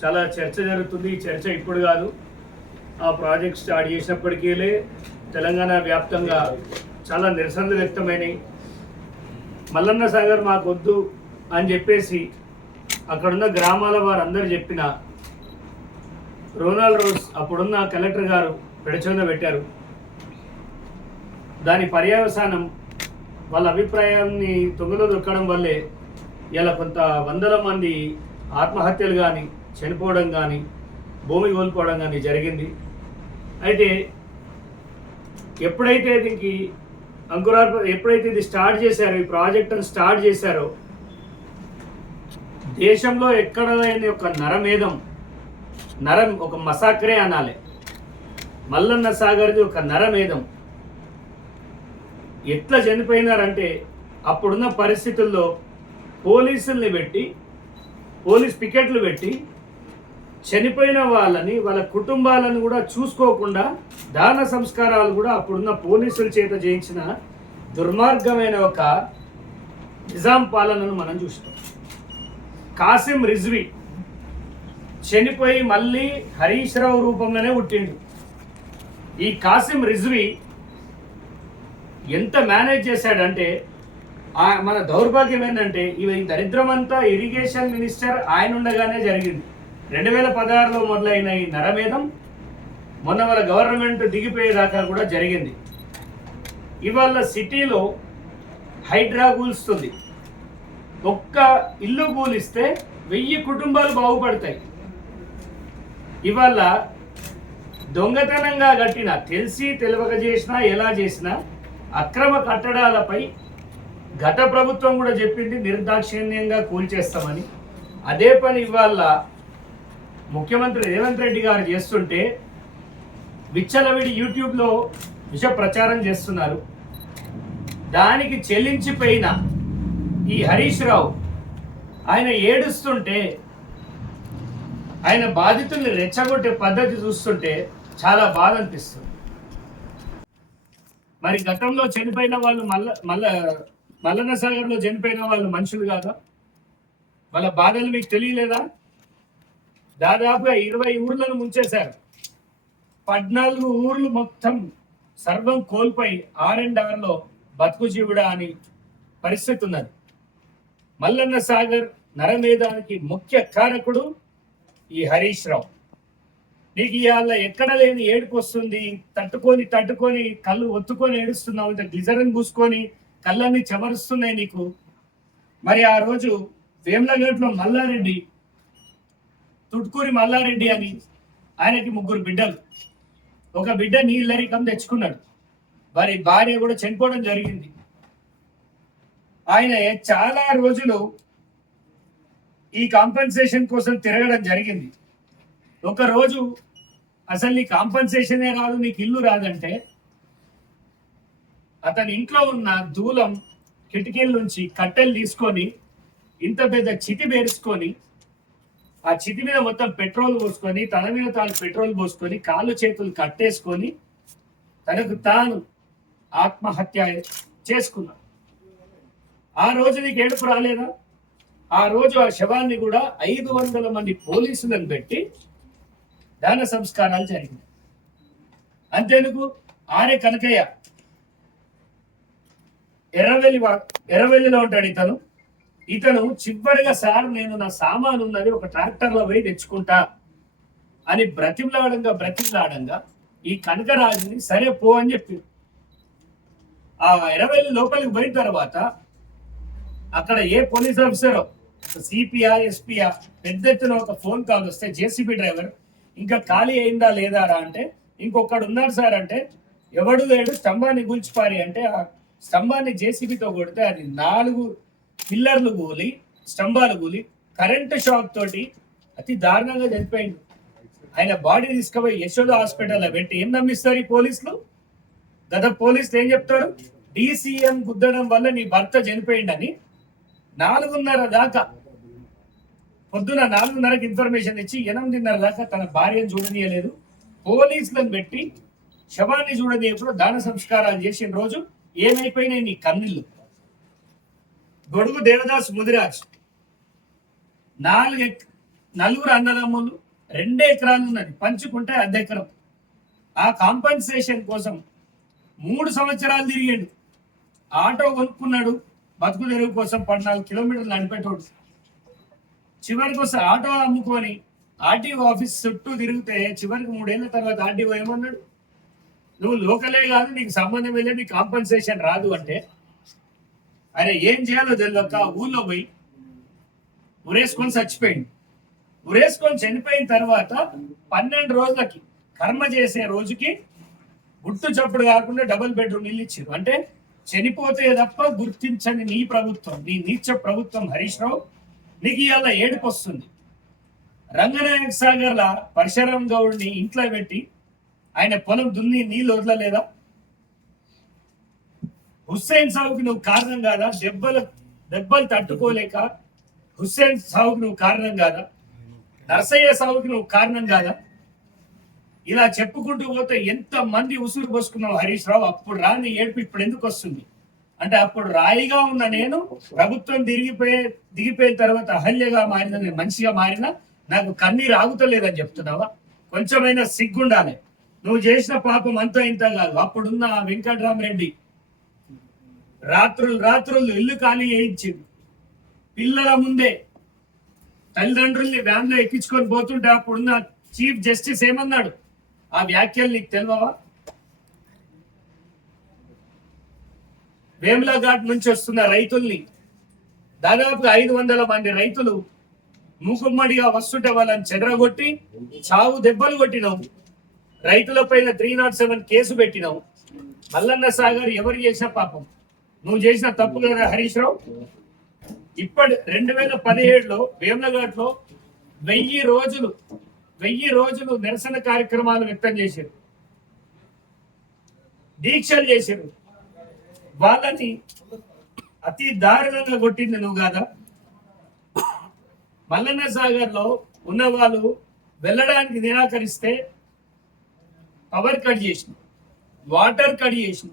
చాలా చర్చ జరుగుతుంది. ఈ చర్చ ఇప్పుడు కాదు, ఆ ప్రాజెక్ట్ స్టార్ట్ చేసినప్పటికీ తెలంగాణ వ్యాప్తంగా చాలా నిరసనలు వ్యక్తమైనవి. మల్లన్న సాగర్ మాకు వద్దు అని చెప్పేసి అక్కడున్న గ్రామాల వారందరూ చెప్పిన రోనాల్డ్ రోస్ అప్పుడున్న కలెక్టర్ గారు పెడచొంద పెట్టారు. దాని పర్యవసానం వాళ్ళ అభిప్రాయాన్ని తొంగలో దొక్కడం వల్లే ఇలా కొంత వందల మంది ఆత్మహత్యలు కానీ, చనిపోవడం కానీ, భూమి కోల్పోవడం కానీ జరిగింది. అయితే ఎప్పుడైతే దీనికి ఎప్పుడైతే ఇది స్టార్ట్ చేశారో, ఈ ప్రాజెక్టును స్టార్ట్ చేశారో, దేశంలో ఎక్కడ లేని ఒక నరం ఒక మసాకరే అనాలి. మల్లన్న సాగర్ది ఒక నరమేధం. ఎట్లా చనిపోయినారంటే అప్పుడున్న పరిస్థితుల్లో పోలీసుల్ని పెట్టి, పోలీస్ పికెట్లు పెట్టి చనిపోయిన వాళ్ళని, వాళ్ళ కుటుంబాలను కూడా చూసుకోకుండా దాన సంస్కారాలు కూడా అప్పుడున్న పోలీసుల చేత చేయించిన దుర్మార్గమైన ఒక నిజాం పాలనను మనం చూస్తాం. కాసిం రిజ్వీ చనిపోయి మళ్ళీ హరీష్ రావు రూపంలోనే పుట్టిండు. ఈ కాసిం రిజ్వీ ఎంత మేనేజ్ చేశాడంటే, మన దౌర్భాగ్యం ఏంటంటే ఈ దరిద్రం అంతా ఇరిగేషన్ మినిస్టర్ ఆయన ఉండగానే జరిగింది. 2016లో మొదలైన ఈ నరమేధం మొన్న వాళ్ళ గవర్నమెంట్ దిగిపోయేదాకా కూడా జరిగింది. ఇవాళ సిటీలో హైడ్రా కూల్స్తుంది. ఒక్క ఇల్లు కూలిస్తే 1000 కుటుంబాలు బాగుపడతాయి. ఇవాళ దొంగతనంగా కట్టిన, తెలిసి తెలియక చేసినా, ఎలా చేసినా అక్రమ కట్టడాలపై గత ప్రభుత్వం కూడా చెప్పింది నిర్దాక్షిణ్యంగా కూల్చేస్తామని. అదే పని ఇవాళ ముఖ్యమంత్రి రేవంత్ రెడ్డి గారు చేస్తుంటే విచ్చలవిడి యూట్యూబ్లో విష ప్రచారం చేస్తున్నారు. దానికి చెల్లించిపోయిన ఈ హరీష్ రావు ఆయన ఏడుస్తుంటే, ఆయన బాధితుల్ని రెచ్చగొట్టే పద్ధతి చూస్తుంటే చాలా బాధ అనిపిస్తుంది. మరి గతంలో చనిపోయిన వాళ్ళు మల్లన్న సాగర్లో చనిపోయిన వాళ్ళు మనుషులు కాదా? వాళ్ళ బాధలు మీకు తెలియలేదా? దాదాపుగా 20 ఊర్లను ముంచేశారు. 14 ఊర్లు మొత్తం సర్వం కోల్పోయి R&Rలో బతుకు జీవుడా అని పరిస్థితి ఉన్నది. మల్లన్న సాగర్ నరమేధానికి ముఖ్య కారకుడు ఈ హరీష్ రావు. నీకు ఇవాళ ఎక్కడ లేని ఏడుపు వస్తుంది. తట్టుకొని కళ్ళు ఒత్తుకొని ఏడుస్తున్నావు. ఇంత గ్లిజరిన్ పూసుకొని కళ్ళన్నీ చెమరుస్తున్నాయి నీకు. మరి ఆ రోజు వేములగడ్డలో మల్లారెడ్డి, తుట్కూరి మల్లారెడ్డి అని, ఆయనకి 3 బిడ్డలు. ఒక బిడ్డ నీళ్ళరికం తెచ్చుకున్నాడు. వారి భార్య కూడా చనిపోవడం జరిగింది. ఆయన చాలా రోజులు ఈ కాంపెన్సేషన్ కోసం తిరగడం జరిగింది. ఒకరోజు అసలు నీ కాంపెన్సేషనే రాదు, నీకు ఇల్లు రాదంటే అతని ఇంట్లో ఉన్న దూలం కిటికీల నుంచి కట్టెలు తీసుకొని ఇంత పెద్ద చితి పేరుసుకొని, ఆ చితి మీద మొత్తం పెట్రోల్ పోసుకొని, తన మీద తాను పెట్రోల్ పోసుకొని, కాళ్ళు చేతులు కట్టేసుకొని తనకు తాను ఆత్మహత్య చేసుకున్నాడు. ఆ రోజు నీకు ఏడుపు రాలేదా? ఆ రోజు ఆ శవాన్ని కూడా 500 మంది పోలీసులను పెట్టి దాన సంస్కారాలు జరిగింది. అంతేందుకు ఆర్య కనకయ్య ఎర్రవెల్లిలో ఉంటాడు. ఇతను చివరిగా, సార్ నేను నా సామాను ఉన్నది ఒక ట్రాక్టర్లో పోయి తెచ్చుకుంటా అని బ్రతిమలాడంగా ఈ కనకరాజుని సరే పో అని చెప్పి ఆ ఎర్రవెల్లి లోపలికి పోయిన తర్వాత అక్కడ ఏ పోలీస్ ఆఫీసరో, సిపిఆ ఎస్పీఆ, పెద్ద ఎత్తున ఒక ఫోన్ కాల్ వస్తే జేసీబీ డ్రైవర్ ఇంకా ఖాళీ అయిందా లేదా రా అంటే, ఇంకొకడు ఉన్నాడు సార్ అంటే, ఎవడు లేడు, స్తంభాన్ని కూల్చిపారి అంటే ఆ స్తంభాన్ని జేసీబీతో కొడితే అది 4 పిల్లర్లు కూలి, స్తంభాలు కూలి, కరెంటు షాక్ తోటి అతి దారుణంగా చనిపోయింది. ఆయన బాడీ తీసుకుపోయి యశోద హాస్పిటల్లో పెట్టి ఏం నమ్మిస్తారు ఈ పోలీసులు? గత పోలీసులు ఏం చెప్తారు? DCM గుద్దడం వల్ల నీ భర్త చనిపోయిందని 4:30 దాకా, పొద్దున 4:30కి ఇన్ఫర్మేషన్ ఇచ్చి 8:30 దాకా తన భార్యను చూడనీయలేదు. పోలీసులను పెట్టి శవాన్ని చూడనీయప్పుడు దాన సంస్కారాలు చేసిన రోజు ఏమైపోయినాయి నీ కన్నీళ్ళు? గొడుగు దేవదాస్ ముదిరాజ్ 4 నలుగురు అన్నదమ్ములు 2 ఎకరాలు ఉన్నది, పంచుకుంటే అర్ధెకరం. ఆ కాంపన్సేషన్ కోసం 3 సంవత్సరాలు తిరిగాడు. ఆటో కొనుక్కున్నాడు, బతుకు తెరువు కోసం 14 కిలోమీటర్లు నడిపేటోడు. చివరికి వస్తే ఆటో అమ్ముకొని ఆర్టీఓ ఆఫీస్ చుట్టూ తిరిగితే చివరికి 3 ఏళ్ల తర్వాత ఆర్టీఓ ఏమన్నాడు, నువ్వు లోకలే కాదు, నీకు సంబంధం వెళ్ళే, నీకు కాంపన్సేషన్ రాదు అంటే, అరే ఏం చేయాలో తెలియక ఊళ్ళో పోయి ఉరేసుకొని చచ్చిపోయింది. ఉరేసుకొని చనిపోయిన తర్వాత 12 రోజులకి కర్మ చేసే రోజుకి గుట్టు చప్పుడు కాకుండా డబుల్ బెడ్రూమ్ ఇల్లు ఇచ్చారు. అంటే చనిపోతే తప్ప గుర్తించని నీ ప్రభుత్వం, నీ నీచ ప్రభుత్వం హరీష్ రావు, నీకు ఇవాళ ఏడుపు వస్తుంది. రంగనాయక సాగర్ల పరశురాం గౌడ్ని ఇంట్లో పెట్టి ఆయన పొలం దున్ని నీళ్ళు వదలలేదా? హుస్సేన్ సావుకి నువ్వు కారణం కాదా? దెబ్బలు తట్టుకోలేక హుస్సేన్ సావుకి నువ్వు కారణం కాదా? నర్సయ్య సావుకి నువ్వు కారణం కాదా? ఇలా చెప్పుకుంటూ పోతే ఎంత మంది ఉసురు పోసుకున్నావు హరీష్ రావు. అప్పుడు రాని ఏడుపు ఇప్పుడు ఎందుకు వస్తుంది అంటే, అప్పుడు రాయిగా ఉన్న నేను ప్రభుత్వం దిగిపోయిన తర్వాత అహల్యగా మారిన, నేను మనిషిగా మారిన, నాకు కన్నీరు ఆగుతలేదని చెప్తున్నావా? కొంచెమైనా సిగ్గుండాలి. నువ్వు చేసిన పాపం అంతా ఇంత కాదు. అప్పుడున్న వెంకటరామరెడ్డి రాత్రులు ఇల్లు ఖాళీ చేయించింది. పిల్లల ముందే తల్లిదండ్రుల్ని వ్యాన్లో ఎక్కించుకొని పోతుంటే అప్పుడున్న చీఫ్ జస్టిస్ ఏమన్నాడు? ఆ వ్యాఖ్యలు నీకు తెలియవా? వేముల ఘాట్ నుంచి వస్తున్న రైతుల్ని దాదాపుగా 500 మంది రైతులు మూకుమ్మడిగా వస్తుంటే వాళ్ళని చెదరగొట్టి చావు దెబ్బలు కొట్టినావు. రైతుల పైన 307 కేసు పెట్టినావు. మల్లన్న సాగర్ ఎవరు చేసిన పాపం? నువ్వు చేసిన తప్పు కదా హరీష్ రావు. ఇప్పటి 2017లో వేములఘాట్లో 1000 రోజులు నిరసన కార్యక్రమాలు వ్యక్తం చేశారు, దీక్షలు చేశారు. వాళ్ళని అతి దారుణంగా కొట్టింది నువ్వు కాదా? మల్లన్న సాగర్ లో ఉన్న వాళ్ళు వెళ్ళడానికి నిరాకరిస్తే పవర్ కట్ చేసిన, వాటర్ కట్ చేసిన,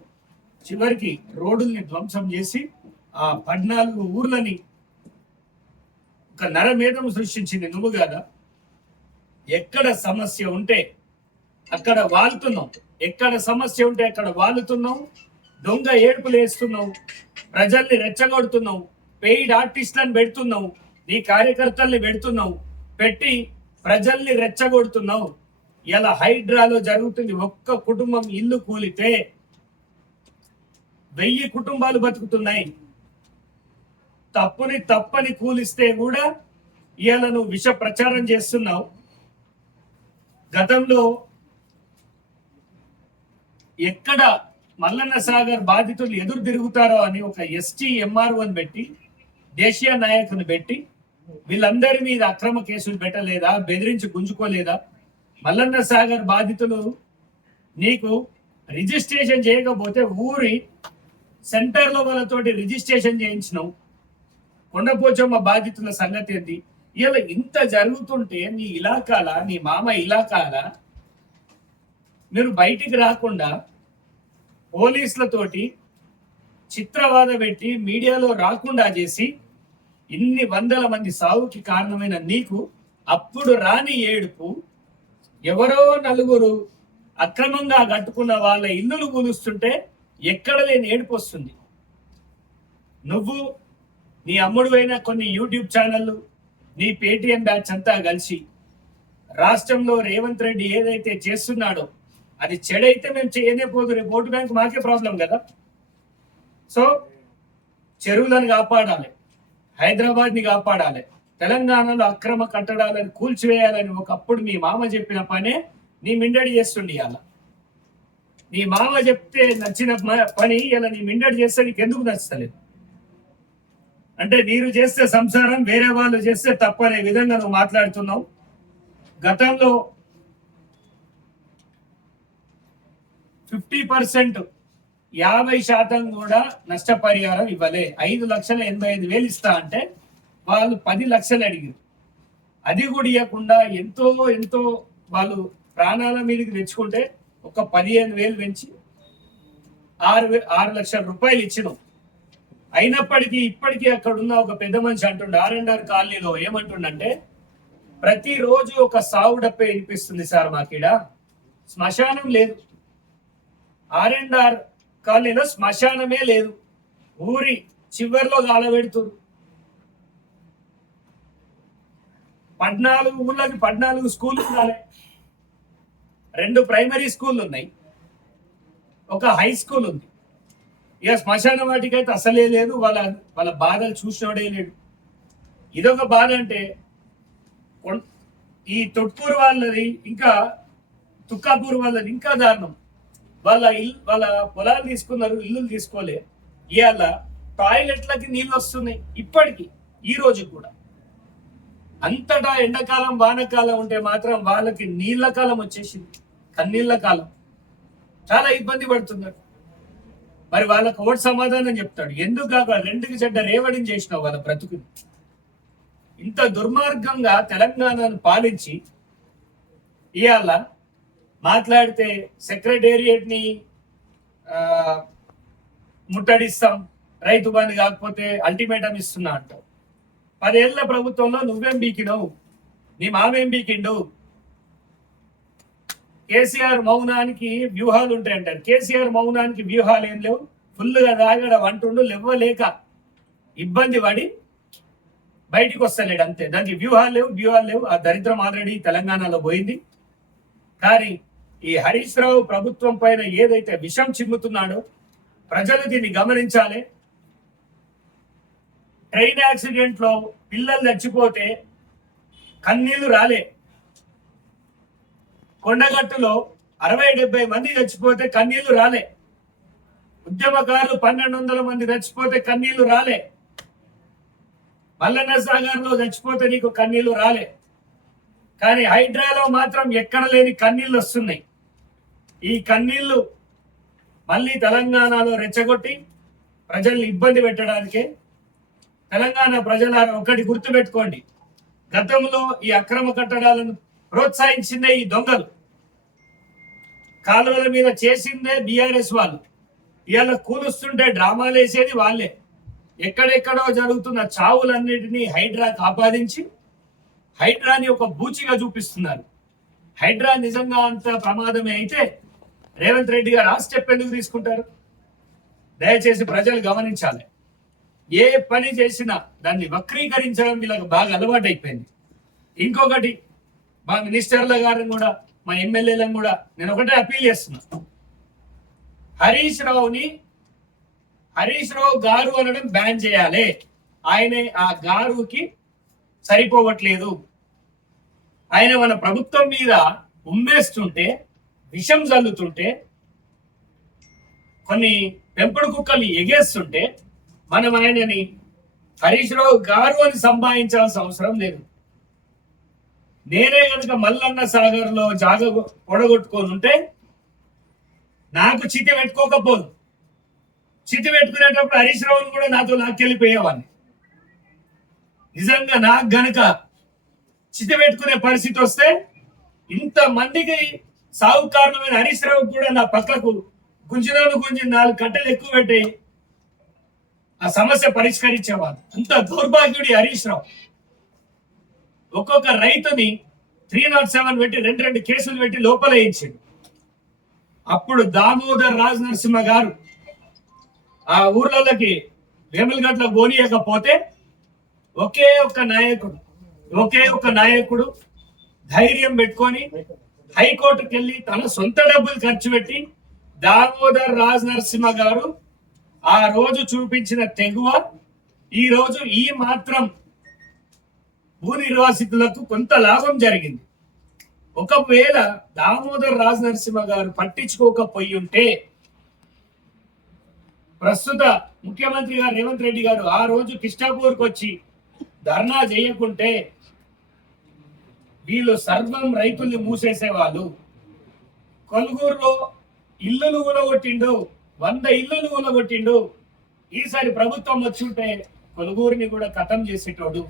చివరికి రోడ్డుల్ని ధ్వంసం చేసి ఆ 14 ఊర్లని ఒక నరమేధం సృష్టించింది నువ్వు కాదా? ఎక్కడ సమస్య ఉంటే అక్కడ వాలుతున్నావు, ఎక్కడ సమస్య ఉంటే అక్కడ వాలుతున్నావు, దొంగ ఏడుపులు వేస్తున్నావు, ప్రజల్ని రెచ్చగొడుతున్నావు, పెయిడ్ ఆర్టిస్టులను పెడుతున్నావు, నీ కార్యకర్తల్ని పెడుతున్నావు, పెట్టి ప్రజల్ని రెచ్చగొడుతున్నావు. ఇలా హైడ్రాలో జరుగుతుంది. ఒక్క కుటుంబం ఇల్లు కూలితే 1000 కుటుంబాలు బతుకుతున్నాయి. తప్పని కూలిస్తే కూడా ఇవాళ నువ్వు విష ప్రచారం చేస్తున్నావు. గతంలో ఎక్కడ మల్లన్న సాగర్ బాధితులు ఎదురు తిరుగుతారో అని ఒక ఎస్టీ ఎంఆర్ఓని పెట్టి, దేశీయ నాయకుని పెట్టి, వీళ్ళందరి మీద అక్రమ కేసులు పెట్టలేదా? బెదిరించి గుంజుకోలేదా? మల్లన్న సాగర్ బాధితులు నీకు రిజిస్ట్రేషన్ చేయకపోతే ఊరి సెంటర్లో వాళ్ళతోటి రిజిస్ట్రేషన్ చేయించినావు. కొండపోచమ్మ బాధితుల సంగతి ఏంటి? ఇలా ఇంత జరుగుతుంటే నీ ఇలాకాల, నీ మామ ఇలాకాల మీరు బయటికి రాకుండా పోలీసులతోటి చిత్రవాద పెట్టి మీడియాలో రాకుండా చేసి ఇన్ని 100 మంది సావుకి కారణమైన నీకు అప్పుడు రాని ఏడుపు, ఎవరో నలుగురు అక్రమంగా కట్టుకున్న వాళ్ళ ఇల్లులు కూలుస్తుంటే ఎక్కడ లేని ఏడుపు వస్తుంది. నువ్వు, నీ అమ్ముడువైన కొన్ని యూట్యూబ్ ఛానళ్ళు, నీ పేటిఎం బ్యాచ్ అంతా కలిసి రాష్ట్రంలో రేవంత్ రెడ్డి ఏదైతే చేస్తున్నాడో అది చెడైతే మేము చేయనే పోదు. రేపు ఓటు బ్యాంక్ మాకే ప్రాబ్లం కదా. సో చెరువులను కాపాడాలి, హైదరాబాద్ని కాపాడాలి, తెలంగాణలో అక్రమ కట్టడాలను కూల్చివేయాలని ఒకప్పుడు మీ మామ చెప్పిన పనే నీ మిండడి చేస్తుండి. అలా నీ మామ చెప్తే నచ్చిన పని ఇలా నీ మిండడి చేస్తే నీకు ఎందుకు నచ్చలేదు? అంటే మీరు చేస్తే సంసారం, వేరే వాళ్ళు చేస్తే తప్పనే విధంగా నువ్వు మాట్లాడుతున్నావు. గతంలో 50% 50% కూడా నష్టపరిహారం ఇవ్వలే. 5,85,000 ఇస్తా అంటే వాళ్ళు 10 లక్షలు అడిగారు. అది కూడా ఇవ్వకుండా ఎంతో వాళ్ళు ప్రాణాల మీదకి తెచ్చుకుంటే ఒక 15,000 పెంచి 6 లక్షల రూపాయలు ఇచ్చినాం. అయినప్పటికీ ఇప్పటికీ అక్కడ ఉన్న ఒక పెద్ద మనిషి అంటుండే R&R కాలనీలో ఏమంటుండంటే, ప్రతిరోజు ఒక సావు డప్పే వినిపిస్తుంది సార్ మాకీడ. శ్మశానం లేదు, R&R కాలనీలో శ్మశానమే లేదు. ఊరి చివరిలో గాలబెడుతురు. 14 ఊళ్ళకి 14 స్కూళ్ళు ఉండాలి. 2 ప్రైమరీ స్కూళ్ళు ఉన్నాయి, ఒక హై స్కూల్ ఉంది. ఇక శ్మశాన వాటికైతే అసలే లేదు. వాళ్ళ బాధలు చూసినోడే లేడు. ఇదొక బాధ. అంటే ఈ తొట్కూరు వాళ్ళది ఇంకా తుక్కాపూర్ వాళ్ళది ఇంకా దారుణం. వాళ్ళ పొలాలు తీసుకున్నారు, ఇల్లులు తీసుకోలే. ఇవాళ టాయిలెట్లకి నీళ్ళు వస్తున్నాయి ఇప్పటికి, ఈ రోజు కూడా. అంతటా ఎండాకాలం వానకాలం ఉంటే మాత్రం వాళ్ళకి నీళ్ల కాలం వచ్చేసింది, కన్నీళ్ల కాలం. చాలా ఇబ్బంది పడుతున్నారు. మరి వాళ్ళకు ఓటు సమాధానం చెప్తాడు. ఎందుకు కాక 2కి చెడ్డ రేవడిని చేసినావు వాళ్ళ బ్రతుకుని. ఇంత దుర్మార్గంగా తెలంగాణను పాలించి ఇవాళ మాట్లాడితే సెక్రటేరియట్ ని ముట్టడిస్తాం, రైతు బంధు కాకపోతే అల్టిమేటం ఇస్తున్నా అంటావు. 10 ఏళ్ల ప్రభుత్వంలో నువ్వేం బీకినావు, నీ మామేం బీకిండు? కేసీఆర్ మౌనానికి వ్యూహాలు ఉంటాయంటారు. కేసీఆర్ మౌనానికి వ్యూహాలు ఏం లేవు. ఫుల్గా తాగడ వంటుండు, లేవలేక ఇబ్బంది పడి బయటికి వస్తలేడు అంతే. దానికి వ్యూహాలు లేవు. ఆ దరిద్రం ఆల్రెడీ తెలంగాణలో పోయింది. కానీ ఈ హరీష్ రావు ప్రభుత్వం పైన ఏదైతే విషం చిమ్ముతున్నాడో ప్రజలు దీన్ని గమనించాలి. ట్రైన్ యాక్సిడెంట్ లో పిల్లలు చచ్చిపోతే కన్నీళ్లు రాలే. కొండగట్టులో 60-70 మంది చచ్చిపోతే కన్నీళ్లు రాలే. ఉద్యమకారులు 1200 మంది చచ్చిపోతే కన్నీళ్లు రాలే. మల్లన్న సాగర్ లో చచ్చిపోతే నీకు కన్నీళ్లు రాలే. కానీ హైడ్రాలో మాత్రం ఎక్కడ లేని కన్నీళ్లు వస్తున్నాయి. ఈ కన్నీళ్లు మళ్ళీ తెలంగాణలో రెచ్చగొట్టి ప్రజల్ని ఇబ్బంది పెట్టడానికే. తెలంగాణ ప్రజలారా ఒకటి గుర్తుపెట్టుకోండి, గతంలో ఈ అక్రమ కట్టడాలను ప్రోత్సహించిందే ఈ దొంగలు, కాలువల మీద చేసిందే బీఆర్ఎస్ వాళ్ళు. ఇవాళ కూలుస్తుంటే డ్రామాలు వేసేది వాళ్ళే. ఎక్కడెక్కడో జరుగుతున్న చావులన్నిటినీ హైడ్రాకి ఆపాదించి హైడ్రాని ఒక బూచిగా చూపిస్తున్నారు. హైడ్రా నిజంగా అంత ప్రమాదమే అయితే రేవంత్ రెడ్డి గారు ఆ స్టెప్ ఎందుకు తీసుకుంటారు? దయచేసి ప్రజలు గమనించాలి. ఏ పని చేసినా దాన్ని వక్రీకరించడం వీళ్ళకి బాగా అలవాటు అయిపోయింది. ఇంకొకటి, మా మినిస్టర్ల గారిని కూడా మా ఎమ్మెల్యేలను కూడా నేను ఒకటే అప్పీల్ చేస్తున్నా. హరీష్ రావు గారు అనడం బ్యాన్ చేయాలి. ఆయనే ఆ గారుకి సరిపోవట్లేదు. ఆయన మన ప్రభుత్వం మీద ఉమ్మేస్తుంటే, విషం చల్లుతుంటే, కొన్ని పెంపుడు కుక్కల్ని ఎగేస్తుంటే మనం ఆయనని హరీష్ రావు గారు అని సంభావించాల్సిన అవసరం లేదు. నేనే కనుక మల్లన్న సాగర్ లో జాగ పొడగొట్టుకొని ఉంటే నాకు చితి పెట్టుకోకపోదు. చితి పెట్టుకునేటప్పుడు హరీష్ రావుని కూడా నాతో లాక్కెళ్ళిపోయేవాడిని. నిజంగా నాకు గనక చితి పెట్టుకునే పరిస్థితి వస్తే ఇంతమందికి సాగు కారణమైన హరీష్ రావు కూడా నా పక్కకు గుంజి 4 కట్టెలు ఎక్కువ పెట్టి ఆ సమస్య పరిష్కరించేవాడు. అంత దౌర్భాగ్యుడి హరీష్ రావు. ఒక్కొక్క రైతుని 307 పెట్టి 2 కేసులు పెట్టి లోపల వేయించాడు. అప్పుడు దామోదర్ రాజ్ నరసింహ గారు ఆ ఊర్లకి వేములగట్ల పోనీయకపోతే ఒకే ఒక్క నాయకుడు ధైర్యం పెట్టుకొని హైకోర్టుకి వెళ్ళి తన సొంత డబ్బులు ఖర్చు పెట్టి దామోదర్ రాజ్ నరసింహ గారు ఆ రోజు చూపించిన తెగువ ఈ రోజు ఈ మాత్రం భూ నిర్వాసితులకు కొంత లాభం జరిగింది. ఒకవేళ దామోదర్ రాజ్ నరసింహ గారు పట్టించుకోకపోయి ఉంటే ప్రస్తుత ముఖ్యమంత్రి గారు రేవంత్ రెడ్డి గారు ఆ రోజు కిష్టాపూర్కి వచ్చి ధర్నా చేయకుంటే వీళ్ళు సర్వం రైతుల్ని మూసేసేవాళ్ళు. కొలుగూరులో ఇల్లులు ఊలగొట్టిండు, 100 ఇల్లులు ఊలగొట్టిండు. ఈసారి ప్రభుత్వం వచ్చుంటే కొలుగూరుని కూడా ఖతం చేసేటోడు.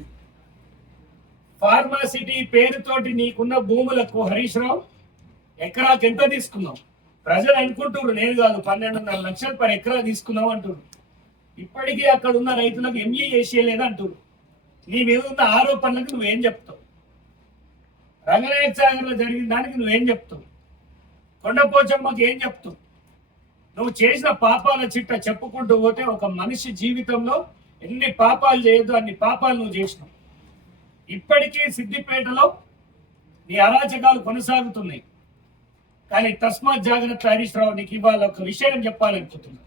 ఫార్మాసిటీ పేరుతోటి నీకున్న భూములకు హరీష్ రావు ఎకరాకి ఎంత తీసుకున్నావు? ప్రజలు అనుకుంటున్నారు, నేను కాదు, 12.5 లక్షలు per ఎకరా తీసుకున్నావు అంటున్నారు. ఇప్పటికీ అక్కడ ఉన్న రైతులకు ఎంఈ చేసేయలేదు అంటున్నారు. నీ మీద ఉన్న ఆరోపణలకు నువ్వేం చెప్తావు? రంగనాయక సాగర్ లో జరిగిన దానికి నువ్వేం చెప్తావు? కొండపోచమ్మకి ఏం చెప్తావు? నువ్వు చేసిన పాపాల చిట్ట చెప్పుకుంటూ పోతే ఒక మనిషి జీవితంలో ఎన్ని పాపాలు చేయొద్దు అన్ని పాపాలు నువ్వు చేసినావు. ఇప్పటికీ సిద్దిపేటలో నీ అరాచకాలు కొనసాగుతున్నాయి. కానీ తస్మాత్ జాగ్రత్త హరీష్ రావు, నీకు ఇవాళ ఒక విషయం చెప్పాలనుకుంటున్నా.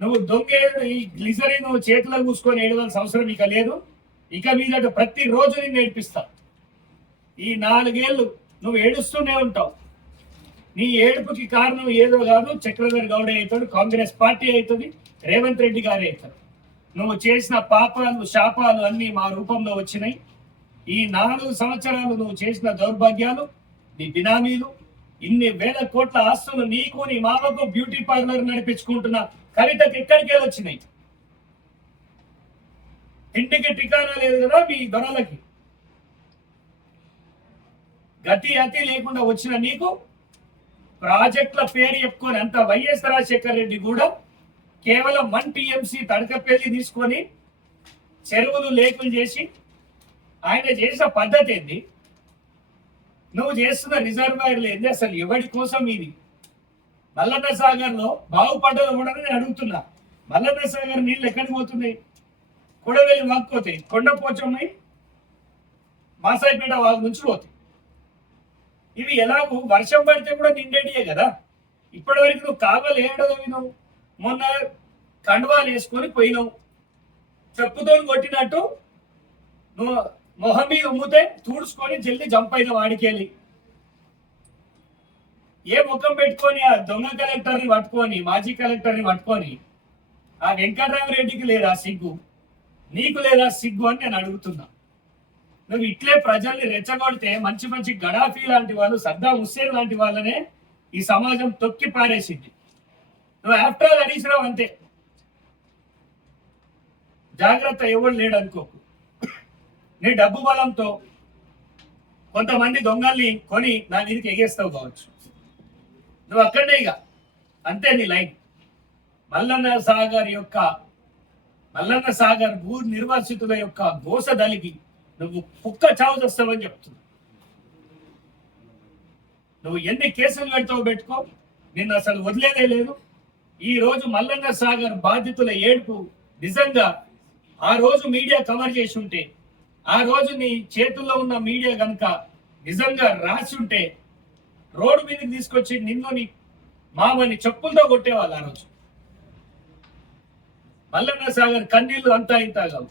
నువ్వు దొంగే ఈ గ్లిజరీ నువ్వు చేతిలో కూసుకొని ఏడవలసిన అవసరం ఇక లేదు. ఇక మీదట ప్రతిరోజు నేను ఏడిపిస్తా. ఈ 4 ఏళ్ళు నువ్వు ఏడుస్తూనే ఉంటావు. నీ ఏడుపుకి కారణం ఏదో కాదు, చక్రధర్ గౌడ అవుతాడు, కాంగ్రెస్ పార్టీ అవుతుంది, రేవంత్ రెడ్డి గారే అవుతారు. నువ్వు చేసిన పాపాలు శాపాలు అన్నీ మా రూపంలో వచ్చినాయి. ఈ 4 సంవత్సరాలు నువ్వు చేసిన దౌర్భాగ్యాలు, నీ బినామీలు, ఇన్ని వేల కోట్ల ఆస్తులు నీకు నీ మామకు బ్యూటీ పార్లర్ నడిపించుకుంటున్న కవితకి ఎక్కడికి వచ్చినాయి? ఇంటికి టికానా లేదు కదా మీ దొరలకి. గతి అతి లేకుండా వచ్చిన నీకు ప్రాజెక్టుల పేరు చెప్పుకొని అంత వైఎస్ రాజశేఖర రెడ్డి కూడా కేవలం 1 టీఎంసీ తడకపల్లి తీసుకొని చెరువులు లేకులు చేసి ఆయన చేసిన పద్ధతి ఏంది? నువ్వు చేస్తున్న రిజర్వాయర్లు ఏంది? అసలు ఎవరి కోసం ఇది? మల్లన్న సాగర్ లో బాగుపడ్డది కూడా నేను అడుగుతున్నా. మల్లన్న సాగర్ నీళ్ళు ఎక్కడికి పోతున్నాయి? కొడవెల్లి వాక్పోతాయి, కొండపోచమ్మై మాసాయిపేట వాగు నుంచి పోతాయి. ఇవి ఎలాగూ వర్షం పడితే కూడా నిండేటియే కదా. ఇప్పటి వరకు నువ్వు కావాలి ఏడదవినావు, మొన్న కండువాలు వేసుకొని పోయినావు, చెప్పుతో కొట్టినట్టు నువ్వు మొహం మీద ఉమ్మితే తుడుచుకొని జల్ది జంప్ అయిన వాడికెళ్ళి ఏ ముఖం పెట్టుకొని ఆ దొంగ కలెక్టర్ని పట్టుకొని మాజీ కలెక్టర్ని పట్టుకొని ఆ వెంకటరామరెడ్డికి లేదా సిగ్గు, నీకు లేదా సిగ్గు అని నేను అడుగుతున్నా. నువ్వు ఇట్లే ప్రజల్ని రెచ్చగొడితే మంచి మంచి గడాఫీ లాంటి వాళ్ళు, సద్దాం హుస్సేన్ లాంటి వాళ్ళనే ఈ సమాజం తొక్కి పారేసింది. నువ్వు ఆఫ్టర్ ఆల్ హరీష్ రావు అంతే. జాగ్రత్త, ఎవరు లేడు అనుకోకు. నీ డబ్బు బలంతో కొంతమంది దొంగల్ని కొని నా మీదకి ఎగేస్తావు కావచ్చు. నువ్వు అక్కడే ఇక అంతే నీ లైన్. మల్లన్న సాగర్ భూ నిర్వాసితుల యొక్క గోసదలికి నువ్వు కుక్క చావు చేస్తావని చెప్తున్నా. నువ్వు ఎన్ని కేసులు పెడతావు పెట్టుకో, నిన్ను అసలు వదిలేదే లేదు. ఈ రోజు మల్లన్న సాగర్ బాధితుల ఏడుపు నిజంగా ఆ రోజు మీడియా కవర్ చేసి ఉంటే, ఆ రోజు నీ చేతుల్లో ఉన్న మీడియా కనుక నిజంగా రాసి ఉంటే రోడ్డు మీదకి తీసుకొచ్చి నిన్ను నీ మామని చెప్పులతో కొట్టేవాళ్ళు ఆ రోజు. మల్లన్న సాగర్ కన్నీళ్లు అంతా ఇంత కావు.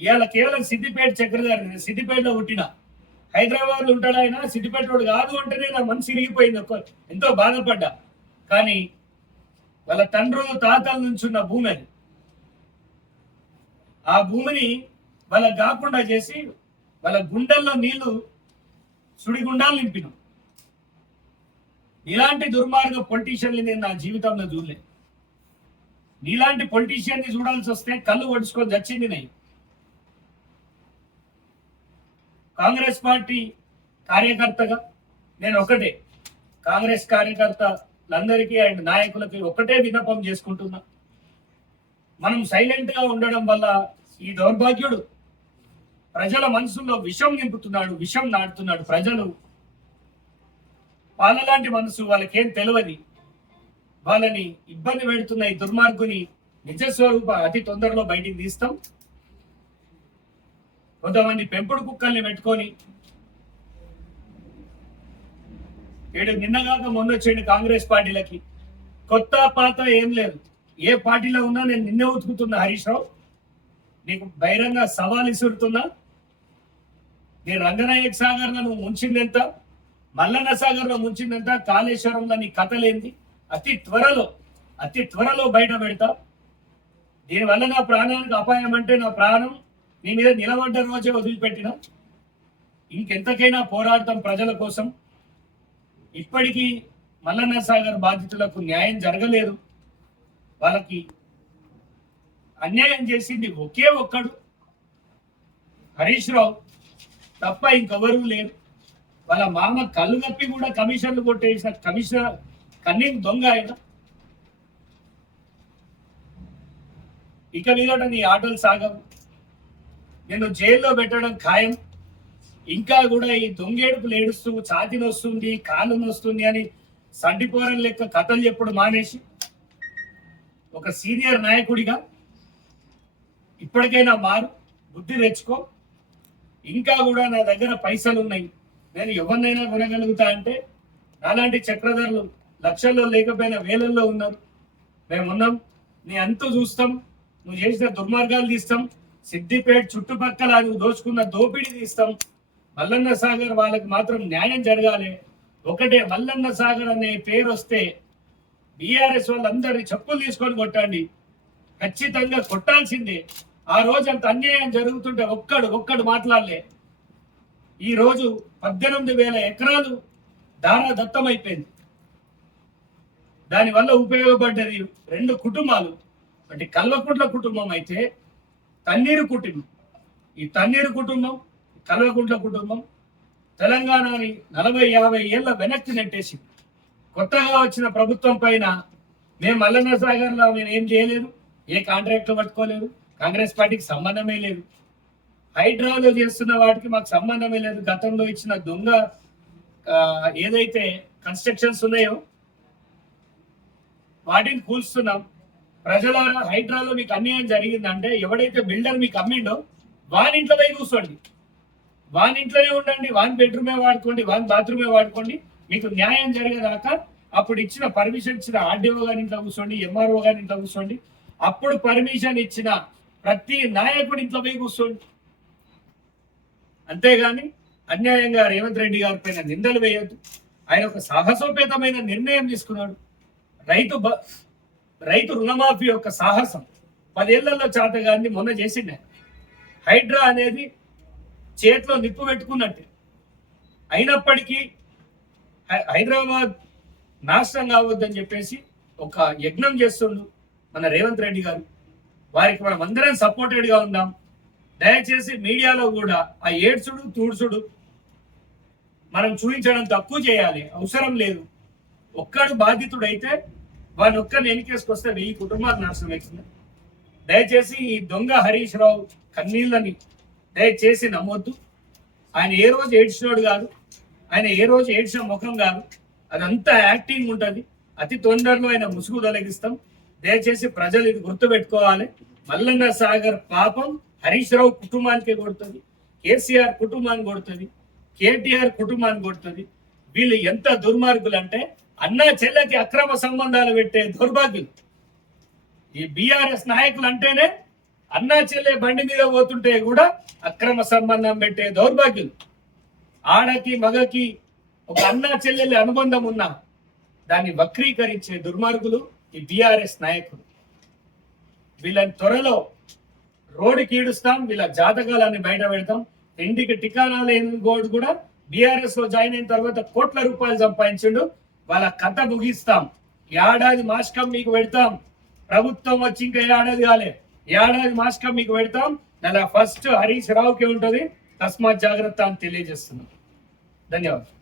ఇవాళ కేవలం సిద్దిపేట చక్రధర్, సిద్దిపేటలో పుట్టిన, హైదరాబాద్ లో ఉంటాడు ఆయన, సిద్దిపేట వాడు కాదు అంటేనే నా మనసు ఇరిగిపోయింది. ఎంతో బాధపడ్డా. కానీ వాళ్ళ తండ్రులు తాతల నుంచి ఉన్న భూమి అది. ఆ భూమిని వాళ్ళకి కాకుండా చేసి వాళ్ళ గుండెల్లో నీళ్లు సుడిగుండాలు నింపినాం. ఇలాంటి దుర్మార్గ పొలిటీషియన్ని నేను నా జీవితంలో చూడలేదు. నీలాంటి పొలిటీషియన్ని చూడాల్సి వస్తే కళ్ళు ఒడుచుకొని చచ్చింది నేను. కాంగ్రెస్ పార్టీ కార్యకర్తగా నేను ఒకటే, కాంగ్రెస్ కార్యకర్తలందరికీ అండ్ నాయకులకి ఒకటే విన్నపం చేసుకుంటున్నా. మనం సైలెంట్ గా ఉండడం వల్ల ఈ దౌర్భాగ్యుడు ప్రజల మనసుల్లో విషం నింపుతున్నాడు, విషం నాటుతున్నాడు. ప్రజలు వాళ్ళలాంటి మనసు, వాళ్ళకేం తెలియదు, వాళ్ళని ఇబ్బంది పెడుతున్న ఈ దుర్మార్గుని నిజస్వరూప అతి తొందరలో బయటికి తీస్తాం. కొంతమంది పెంపుడు కుక్కల్ని పెట్టుకొని నిన్నగాక మొన్న వచ్చేయండి కాంగ్రెస్ పార్టీలకి. కొత్త పాత ఏం లేదు, ఏ పార్టీలో ఉన్నా నేను నిన్నే ఉతుకుతున్నా హరీష్ రావు. నీకు బహిరంగ సవాల్ ఇసురుతున్నా. నీ రంగనాయక సాగర్లో నువ్వు ముంచిందెంత, మల్లన్న సాగర్లో ముంచిందెంత, కాళేశ్వరంలో నీ కథలేంది అతి త్వరలో బయట పెడతా. దీనివల్ల నా ప్రాణానికి అపాయం అంటే నా ప్రాణం నీ మీద నిలబడ్డ రోజే వదిలిపెట్టిన. ఇంకెంతకైనా పోరాడతాం ప్రజల కోసం. ఇప్పటికీ మల్లన్న సాగర్ బాధితులకు న్యాయం జరగలేదు. వాళ్ళకి అన్యాయం చేసింది ఒకే ఒక్కడు హరీష్ రావు తప్ప ఇంకెవరూ లేరు. వాళ్ళ మామ కళ్ళు కప్పి కూడా కమిషన్లు కొట్టేసిన కమిషనర్ కన్నింగ్ దొంగ ఆయన. ఇక మీదట నీ ఆటలు సాగవు. నేను జైల్లో పెట్టడం ఖాయం. ఇంకా కూడా ఈ దొంగేడుపులు ఏడుస్తూ ఛాతి నొస్తుంది కాలు నొస్తుంది అని సంటిపోరని లెక్క కథలు చెప్పుడు మానేసి ఒక సీనియర్ నాయకుడిగా ఇప్పటికైనా మారు, బుద్ధి తెచ్చుకో. ఇంకా కూడా నా దగ్గర పైసలు ఉన్నాయి, నేను ఎవరినైనా కొనగలుగుతా అంటే అలాంటి చక్రధరులు లక్షల్లో లేకపోయినా వేలల్లో ఉన్నారు. మేమున్నాం, నీ అంతు చూస్తాం, నువ్వు చేసిన దుర్మార్గాలు తీస్తాం, సిద్దిపేట చుట్టుపక్కల నువ్వు దోచుకున్న దోపిడీ తీస్తాం. మల్లన్న సాగర్ వాళ్ళకి మాత్రం న్యాయం జరగాలి. ఒకటే, మల్లన్న సాగర్ అనే పేరు వస్తే బీఆర్ఎస్ వాళ్ళందరినీ చెప్పులు తీసుకొని కొట్టండి, ఖచ్చితంగా కొట్టాల్సిందే. ఆ రోజు అంత అన్యాయం జరుగుతుంటే ఒక్కడు మాట్లాడలే. ఈ రోజు 18,000 ఎకరాలు దత్తమైపోయింది. దానివల్ల ఉపయోగపడ్డది 2 కుటుంబాలు. అంటే కల్వకుంట్ల కుటుంబం అయితే తన్నీరు కుటుంబం. ఈ తన్నీరు కుటుంబం, కల్వకుంట్ల కుటుంబం తెలంగాణని 40-50 ఏళ్ళ వెనక్కి నెట్టేసి కొత్తగా వచ్చిన ప్రభుత్వం పైన మేము మల్లన్న సాగర్లో మేము ఏం చేయలేదు, ఏ కాంట్రాక్ట్లు పట్టుకోలేదు, కాంగ్రెస్ పార్టీకి సంబంధమే లేదు. హైడ్రాలో చేస్తున్న వాటికి మాకు సంబంధమే లేదు. గతంలో ఇచ్చిన దొంగ ఏదైతే కన్స్ట్రక్షన్స్ ఉన్నాయో వాటిని కూల్స్తున్నాం. ప్రజలారా, హైడ్రాలో మీకు అన్యాయం జరిగిందంటే ఎవడైతే బిల్డర్ మీకు అమ్మిండో వాని ఇంట్లో పోయి కూర్చోండి, వాని ఇంట్లోనే ఉండండి, వాని బెడ్రూమే వాడుకోండి, వాని బాత్రూమే వాడుకోండి. మీకు న్యాయం జరిగేదాకా అప్పుడు ఇచ్చిన పర్మిషన్ ఇచ్చిన ఆర్డీఓ గారి ఇంట్లో కూర్చోండి, ఎంఆర్ఓ గారి ఇంట్లో కూర్చోండి. అప్పుడు పర్మిషన్ ఇచ్చిన ప్రతి నాయకుడి ఇంట్లో పోయి కూర్చోండి. అంతేగాని అన్యాయంగా రేవంత్ రెడ్డి గారి పైన నిందలు వేయద్దు. ఆయన ఒక సాహసోపేతమైన నిర్ణయం తీసుకున్నాడు. రైతు రుణమాఫీ యొక్క సాహసం 10 ఏళ్లలో చాతగాన్ని మొన్న చేసిండే. హైడ్రా అనేది చేతిలో నిప్పు పెట్టుకున్నట్టే. అయినప్పటికీ హైదరాబాద్ నాశనం కావద్దని చెప్పేసి ఒక యజ్ఞం చేస్తుండు మన రేవంత్ రెడ్డి గారు. వారికి మనం అందరం సపోర్టెడ్గా ఉందాం. దయచేసి మీడియాలో కూడా ఆ ఏడ్చుడు తూడ్చుడు మనం చూపించడం తక్కువ చేయాలి, అవసరం లేదు. ఒక్కడు బాధితుడైతే వాని ఒక్కరిని ఎన్నికేసుకొస్తే 1000 కుటుంబాలు నాశనం అవుతుంది. దయచేసి ఈ దొంగ హరీష్ రావు కన్నీళ్ళని దయచేసి నమ్మొద్దు. ఆయన ఏ రోజు ఏడ్చినోడు కాదు, ఆయన ఏ రోజు ఏడ్చిన ముఖం కాదు, అదంతా యాక్టింగ్ ఉంటుంది. అతి తొందరలో ఆయన ముసుగు తొలగిస్తాం. దయచేసి ప్రజలు ఇది గుర్తుపెట్టుకోవాలి. మల్లన్న సాగర్ పాపం హరీష్ రావు కుటుంబానికి కొడుతుంది, కేసీఆర్ కుటుంబాన్ని కొడుతుంది, కేటీఆర్ కుటుంబాన్ని కొడుతుంది. వీళ్ళు ఎంత దుర్మార్గులు అంటే అన్నా చెల్లెకి అక్రమ సంబంధాలు పెట్టే దౌర్భాగ్యులు. ఈ బీఆర్ఎస్ నాయకులు అంటేనే అన్నా చెల్లె బండి మీద పోతుంటే కూడా అక్రమ సంబంధం పెట్టే దౌర్భాగ్యులు. ఆడకి మగకి ఒక అన్నా చెల్లెలి అనుబంధం ఉన్నా దాన్ని వక్రీకరించే దుర్మార్గులు ఈ బీఆర్ఎస్ నాయకులు. వీళ్ళని త్వరలో రోడ్డుకి ఈడుస్తాం, వీళ్ళ జాతకాలన్నీ బయట పెడతాం. ఇంటికి టికానా లేని గోడు కూడా బీఆర్ఎస్ లో జాయిన్ అయిన తర్వాత కోట్ల రూపాయలు సంపాదించిండు. వాళ్ళ కథ ముగిస్తాం. ఏడాది మాస్కం మీకు పెడతాం. ప్రభుత్వం వచ్చి ఇంకా ఏడాది కాలే, ఏడాది మాస్కం మీకు పెడతాం. నెల ఫస్ట్ హరీష్ రావుకి ఉంటుంది. తస్మాత్ జాగ్రత్త అని తెలియజేస్తున్నాం. ధన్యవాదాలు.